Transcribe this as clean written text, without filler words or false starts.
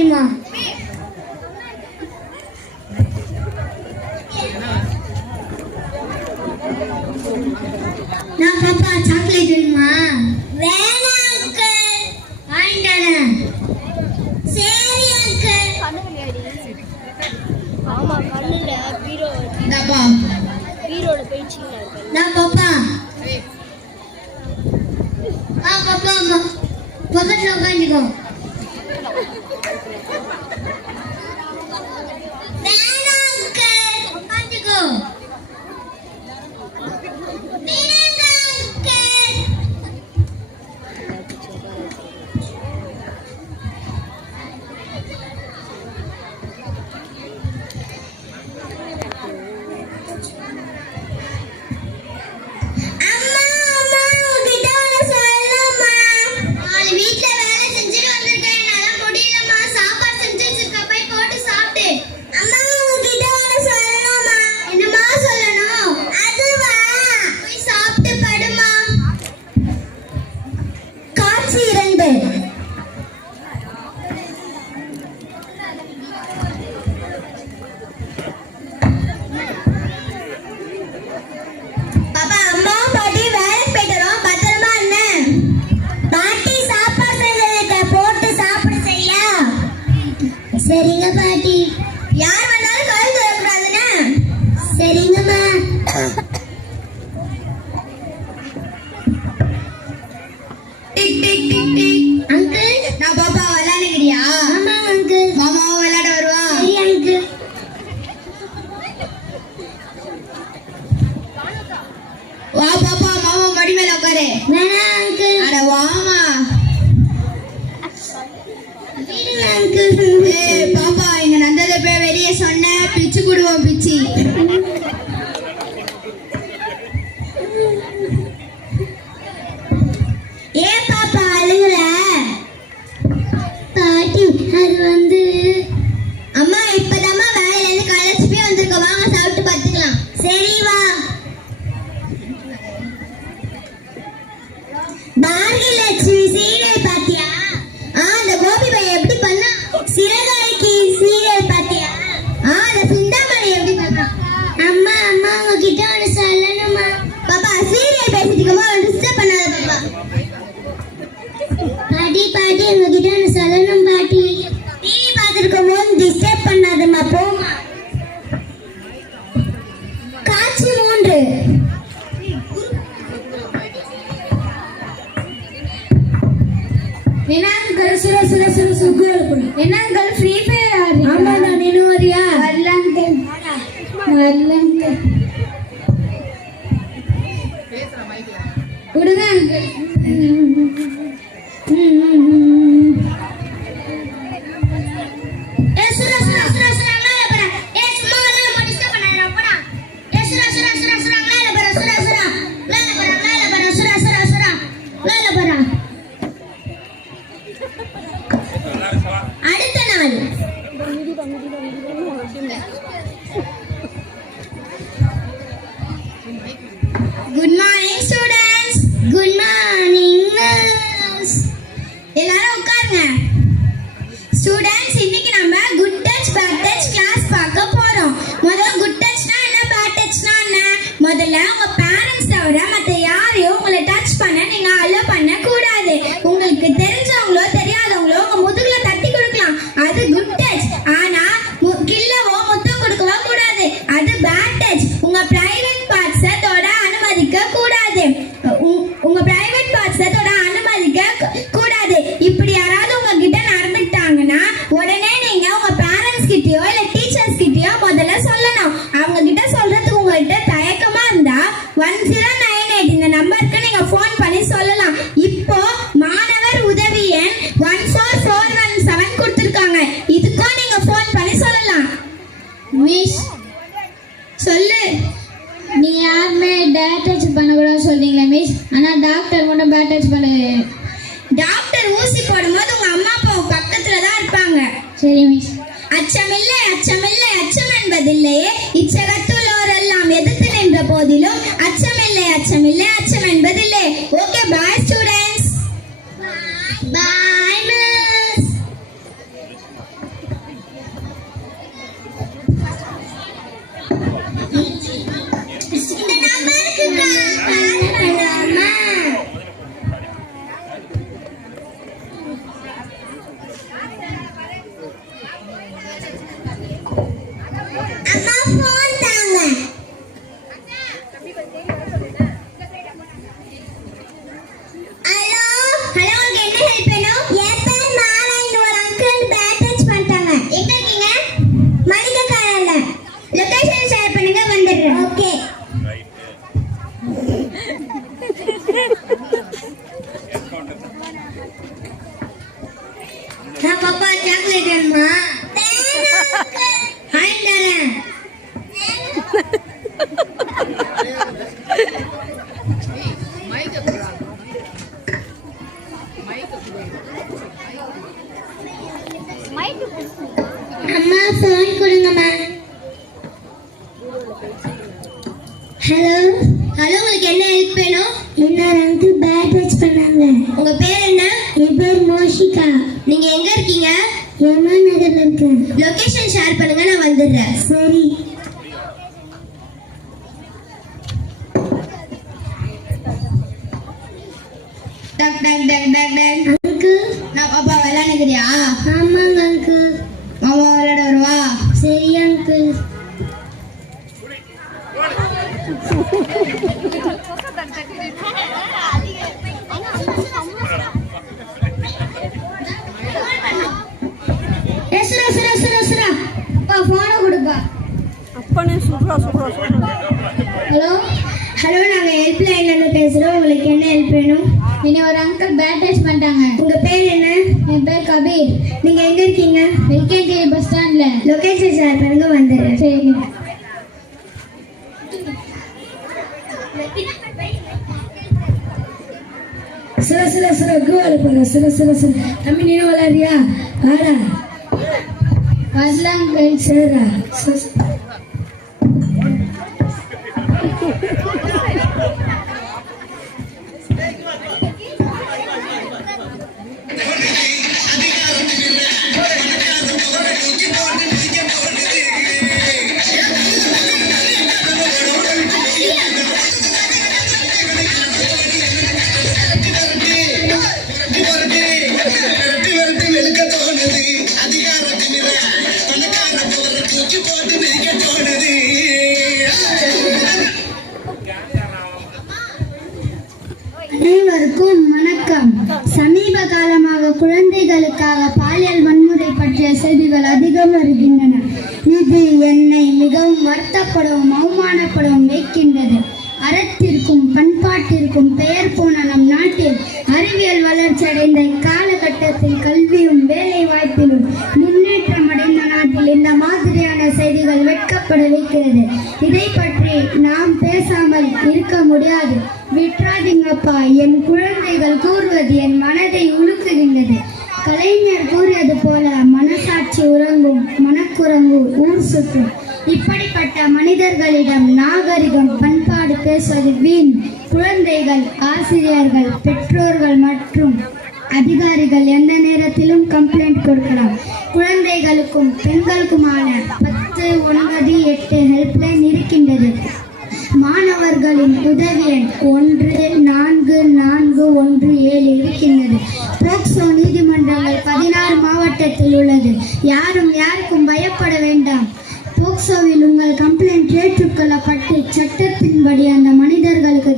சரிம்மா. நான் பாப்பா சாக்லேட் வேணுமா? வேணாம் அங்கிள். வாங்கிட்டானே. சரி அங்கிள். ஆமா கண்ணுல பீரோ தாப்பா. பீரோல பெயிண்டிங் இருக்கு. நான் பாப்பா. பாப்பா அம்மா. பக்கத்துல உட்காந்துக்கோ. வேணாம் அங்கிள். உட்காந்துக்கோ. சரிங்க பாட்டி. யார் வந்தாலும் கழுத்து வரக்கூடாதுன்னு. சரிங்கம்மா. அங்கிள் நான் பாப்பா விளையாடுகிறியா? ஆமா அங்கிள். மாமாவை விளையாட வருவா? சரி அங்கிள். வா பாப்பா மாமா மடி மேல உட்காரு. வேணாம் அங்கிள். அட வாமா. பாப்பா இங்க நந்தத போய் வெளியே சொன்ன பிச்சு குடுவோம் பிச்சு. ஏன் பாப்பா அழுகுற? பாட்டி அது வந்து அம்மா இப்பதாம்மா வேலையில இருந்து களைச்சு போய் வந்திருக்க. வாங்க சாப்பிட்டு பார்த்துக்கலாம். சரி வா. பாரதிலட்சுமி சீரியல் பாத்தியா? அந்த கோபி பையன் எப்படி பண்ணா? சிறகாய்க்கு சீரியல் பாத்தியா? அந்த சிந்தாமணி எப்படி பண்ணா? அம்மா அம்மா உங்ககிட்ட ஒன்று சொல்லணுமா? பாப்பா சீரியல் பேசிட்டுக்கமா டிஸ்டர்ப் பண்ணாத பாப்பா. பாட்டி பாட்டி உங்ககிட்ட ஒன்று சொல்லணும் பாட்டி. டிவி பார்த்துருக்கும் போது டிஸ்டர்ப் பண்ணாதம்மா போமா. காட்சி 3. என்னங்கள் சுர சுர சுர சுகுரல் என்னங்கள் ஃப்ரீ ஃபயர் ஆடுறீங்க? ஆமா நான் நீனு வரியா? வரலாங்க வரலாங்க. பேசுற மைக்ல விடுங்க அங்கிள். ஏ சுர சுர சுர சுர மேல போற. ஏ சும்மா மேல முடிச்ச பண்ணாதடா போடா. ஏ சுர சுர சுர சுர மேல போற. சுர சுர மேல போற மேல போற. சுர சுர சுர மேல போற. அடுத்த நாள் good morning students. Good morning miss. எல்லாரும் உட்காருங்க. ஸ்டூடண்ட்ஸ் இன்னைக்கு நம்ம good touch bad touch class பார்க்க போறோம். முதல்ல குட் டச்னா என்ன பேட் டச்னா என்ன? முதல்ல உங்க பேரண்ட்ஸ் தவிர மற்ற யாரையும் உங்களை டச் பண்ண நீங்க அலோ பண்ண கூடாது. உங்களுக்கு தெரிஞ்சவங்களோ தெரியாதவங்களோ உங்க முதுகுல தட்டி கொடுக்கலாம். அது குட் டச். ஆனா கில்லவோ முத்தம் கொடுக்கவோ கூடாது. அது பேட் டச். உங்க பிரைவேட் பார்ட்ஸை தொட அனுமதிக்க கூடாது. உங்க பிரைவேட் பார்ட்ஸை தொட அனுமதிக்க கூடாது. இப்படி யாராவது உங்ககிட்ட நடந்துட்டாங்கன்னா உடனே நீங்க உங்க பேரண்ட்ஸ் கிட்டயோ இல்ல டீச்சர்ஸ் கிட்டயோ முதல்ல சொல்லணும். அவங்க கிட்ட சொல்றதுக்கு உங்கள்கிட்ட தயக்கமா இருந்தா 1098 இந்த நம்பருக்கு நீங்க போன் பண்ணி சொல்லலாம். இப்போ மாணவர் உதவி எண் 14417 கொடுத்திருக்காங்க. இதுக்கும் நீங்க போன் பண்ணி சொல்லலாம். மிஸ் சொல்லு. நீங்க யாருமே பேட் டச் பண்ணக்கூடாதுன்னு சொல்றீங்களா மிஸ்? ஆனா டாக்டர் மட்டும் பேட் டச் பண்ணுது. டாக்டர் ஊசி போடும்போது உங்க அம்மா அப்பா பக்கத்துல தான் இருப்பாங்க. சரி மிஸ். அச்சமில்லை அச்சமில்லை அச்சம் என்பதில்லையே இச்சகத்துள்ளோரெல்லாம் எதிர்த்து நின்ற போதிலும் அச்சமில்லை அச்சமில்லை அச்சம் என்பதில்லை. Okay bye students. பாய் மிஸ். ஹலோ ஹலோ, உங்களுக்கு என்ன ஹெல்ப் வேணும்? இன்னொரு அங்கிள் பேட் டச் பண்ணாங்க. உங்க பேர் என்ன? என் பேர் மோஷிகா. நீங்க எங்க இருக்கீங்க? யமுனா நகர்ல இருக்கேன். லொகேஷன் ஷேர் பண்ணுங்க, நான் வந்துடுறேன். சரி. டக் டக் டக் டக் டக். அங்கிள், நான் பாப்பா விளையாடுறியா? ஆமாங்க அங்கிள். மாமா விளையாட வருவா? சரி அங்கிள். ஹலோ ஹலோ, நாங்கள் ஹெல்ப் லைன்லேருந்து பேசுகிறோம். உங்களுக்கு என்ன ஹெல்ப் வேணும்? இன்னும் ஒரு அங்கிள் பேட் டச் பண்ணிட்டாங்க. உங்கள் பேர் என்ன? என் பேர் கபீர். நீங்கள் எங்கே இருக்கீங்க? வெல்கேடி பஸ் ஸ்டாண்டில். லொக்கேஷன் ஷேர் பண்ணுங்க, வந்துடுறேன். சரிங்க. சில இருப்பாங்க. சில தம்பி நீ விளையாடுறியா? வாடா வரலாம். சரிடா. அனைவருக்கும் வணக்கம். சமீப காலமாக குழந்தைகளுக்காக பாலியல் வன்முறை பற்றிய செய்திகள் அதிகம் வருகின்றன. இது என்னை மிகவும் வருத்தப்படவும் அவமானப்படவும் வைக்கின்றது. அறத்திற்கும் பண்பாட்டிற்கும் பெயர் போன நம் நாட்டில் அறிவியல் வளர்ச்சி அடைந்த இக்காலகட்டத்தில் கல்வியும் வேலை வாய்ப்பிலும் முன்னேற்றம் அடைந்த நாட்டில் இந்த மாதிரியான செய்திகள் வெட்கப்பட வைக்கிறது. இதை பற்றி நாம் பேசாமல் இருக்க முடியாது. விட்றாதீங்கப்பா, என் குழந்தைகள் கூறுவது என் மனதை உலுக்குகின்றது. கலைஞர் கூறியது போல மனசாட்சி உறங்கும், மனக்குறங்கு ஊர் சுற்றும். இப்படிப்பட்ட மனிதர்களிடம் நாகரிகம் பண்பாடு பேசுவது வீண். குழந்தைகள், ஆசிரியர்கள், பெற்றோர்கள் மற்றும் அதிகாரிகள் எந்த நேரத்திலும் கம்ப்ளைண்ட் கொடுக்கலாம். குழந்தைகளுக்கும் பெண்களுக்குமான 1098 ஹெல்ப்லைன் இருக்கின்றது. மாணவர்களின் உதவி எண் 14417 இருக்கின்றது. போக்சோ நீதிமன்றங்கள் 16 மாவட்டத்தில் உள்ளது. யாரும் யாருக்கும் பயப்பட வேண்டாம். போக்சோவில் உங்கள் கம்ப்ளைண்ட் ஏற்றுக்கொள்ளப்பட்டு சட்டத்தின்படி அந்த மனிதர்களுக்கு